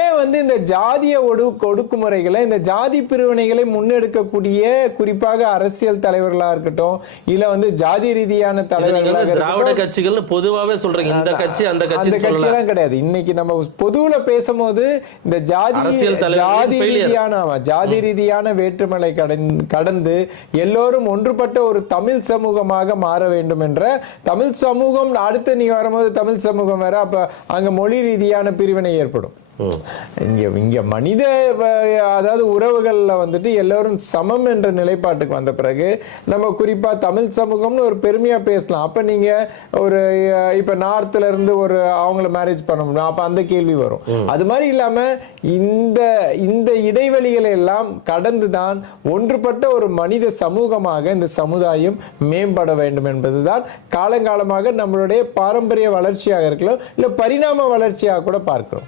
ஏன் இந்த ஜாதிய ஒடுக்குமுறைகளை இந்த ஜாதி பிரிவினைகளை முன்னெடுக்கக்கூடிய குறிப்பாக அரசியல் தலைவர்களா இருக்கட்டும் இல்ல ஜாதி ரீதியான தலைவர்களாக திராவிட கட்சிகள் பொதுவாகவே சொல்றீங்க இந்த கட்சி அந்த கட்சி எல்லாம் கிடையாது. இன்னைக்கு நம்ம பொதுவுல பேசும்போது இந்த ஜாதி ரீதியான வேற்றுமலை கடந்து எல்லோரும் ஒன்றுபட்ட ஒரு தமிழ் சமூகமாக மாற வேண்டும் என்ற தமிழ் சமூகம். அடுத்து நீங்க வரும்போது தமிழ் சமூகம் வேற, அப்ப அங்க மொழி ரீதியான பிரிவினை ஏற்படும். இங்க மனித அதாவது உறவுகள்ல எல்லோரும் சமம் என்ற நிலைப்பாட்டுக்கு வந்த பிறகு நம்ம குறிப்பா தமிழ் சமூகம்னு ஒரு பெருமையா பேசலாம். அப்ப நீங்க ஒரு இப்ப நார்த்ல இருந்து ஒரு அவங்கள மேரேஜ் பண்ண முடியும், அப்ப அந்த கேள்வி வரும். அது மாதிரி இல்லாம இந்த இடைவெளிகளை எல்லாம் கடந்துதான் ஒன்றுபட்ட ஒரு மனித சமூகமாக இந்த சமுதாயம் மேம்பட வேண்டும் என்பதுதான் காலங்காலமாக நம்மளுடைய பாரம்பரிய வளர்ச்சியாக இருக்கலாம், இல்ல பரிணாம வளர்ச்சியாக கூட பார்க்கிறோம்.